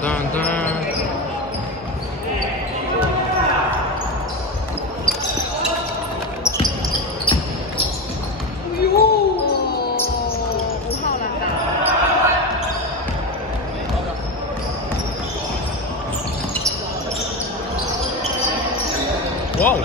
噔噔。5号篮板。哇哦！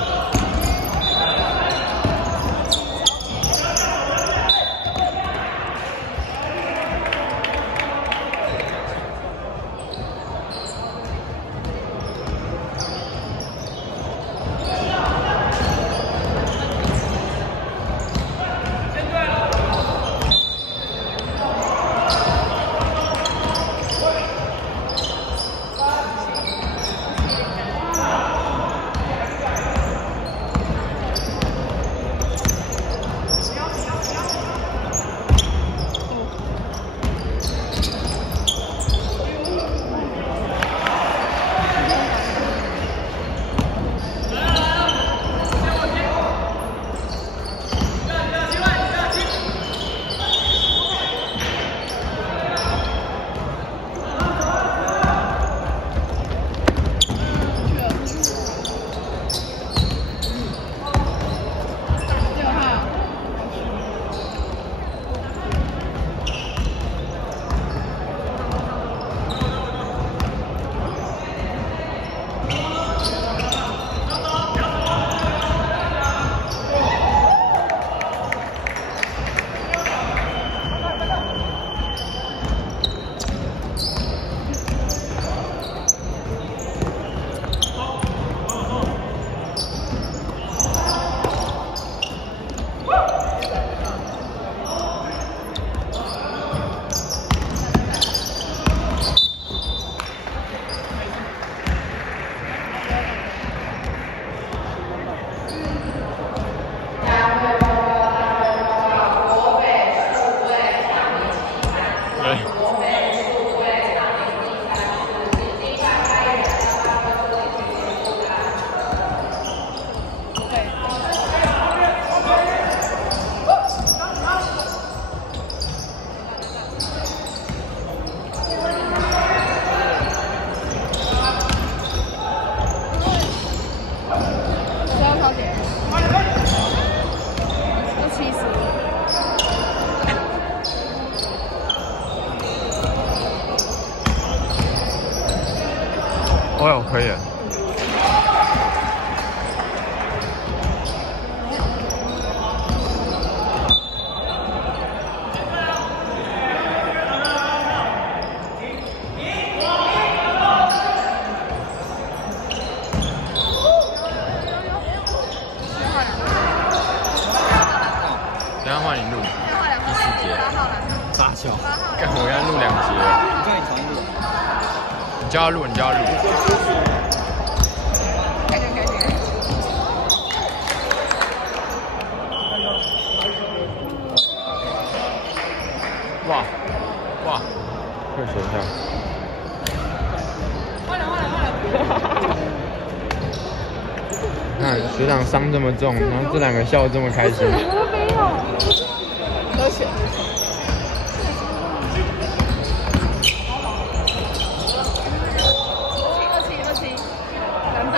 哦哟，可以了。等下换你录第4节，傻笑，干我要录2节，你叫他录，你叫他录。哇哇，快学一下。看学长伤这么重，然后这2个笑得这么开心。我没有，都选。27篮板。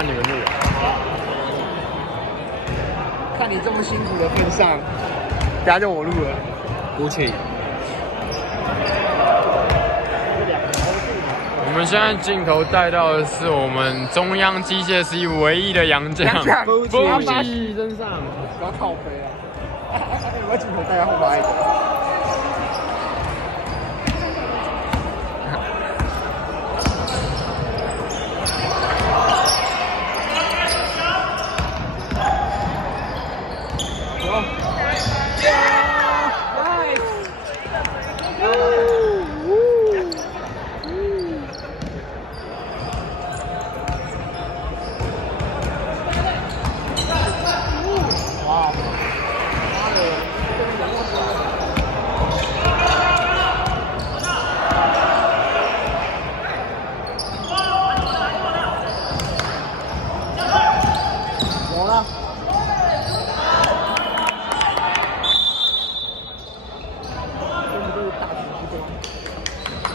换你们录了。看你这么辛苦的份上，等下就我录了。鼓起。我们现在镜头带到的是我们中央机械系唯一的洋将，不基身上。不要靠背啊！我镜头带到后面一点。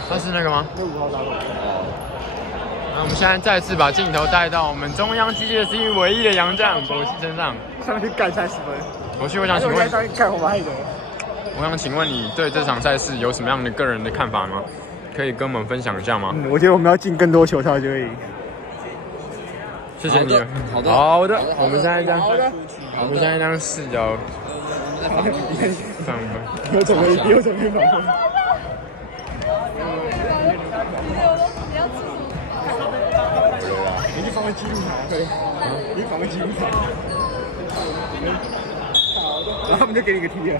他是那个吗？那5号打手。那我们现在再次把镜头带到我们中央机械系唯一的洋将博西身上。上去干30分。博西，我想请问，看我们的。我想请问你对这场赛事有什么样的个人的看法吗？可以跟我们分享一下吗？我觉得我们要进更多球，才就会赢。谢谢你。好的。好的，我们现在将，好的，我们现在将视角上分。有准备，有准备反分。你去访问记录台，对，你去访问记录台。好的，然后他们就给你个 T 了。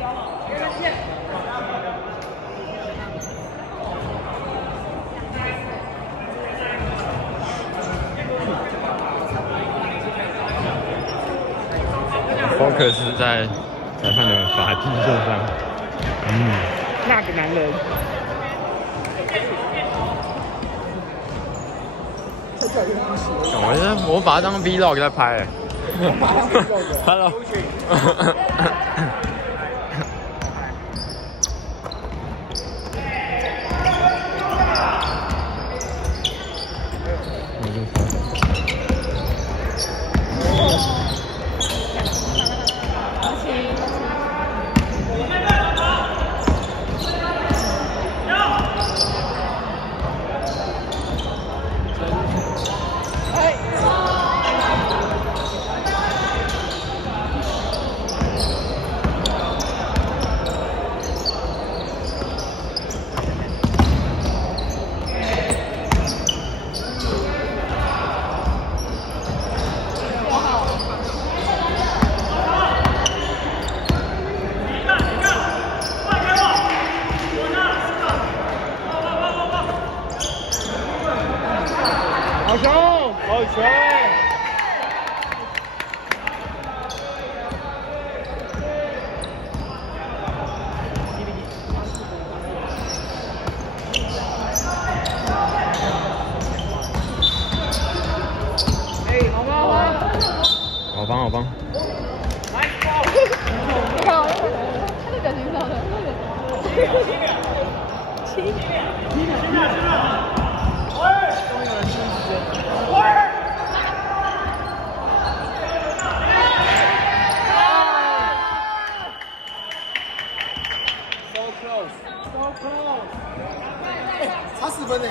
Focus 在裁判的法庭线上。那个男人。我把它当 vlog 在拍。Hello。好球！好球！哎，好棒！好棒！好棒！你看，他的表情上的。差4分呢。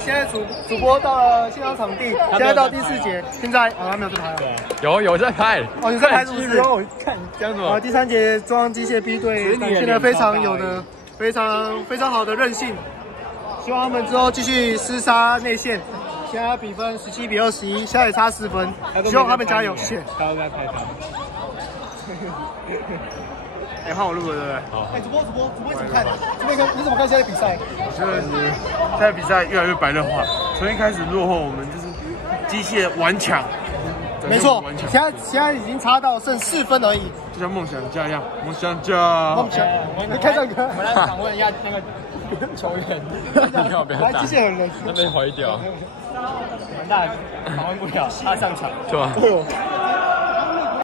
现在主播到了现场场地，现在到第4节，现在他没有在拍了。有在拍。哦，有在拍是不是？我看这样子吗？第3节中央机械 B 队展现了非常好的韧性，希望他们之后继续厮杀内线。现在比分17比21，现在也差4分，希望他们加油，谢谢。他都在拍他。哎，换我录了，对不对？好。哎，主播你怎么看？你怎么看现在比赛？我觉得是现在比赛越来越白热化，从一开始落后，我们就是机械顽强。没错，现在已经差到剩4分而已。就像梦想家一样，梦想家。你看这个。我们来访问一下那个球员，来机械很冷，那被毁掉。完蛋，访问不了，他上场。是吧？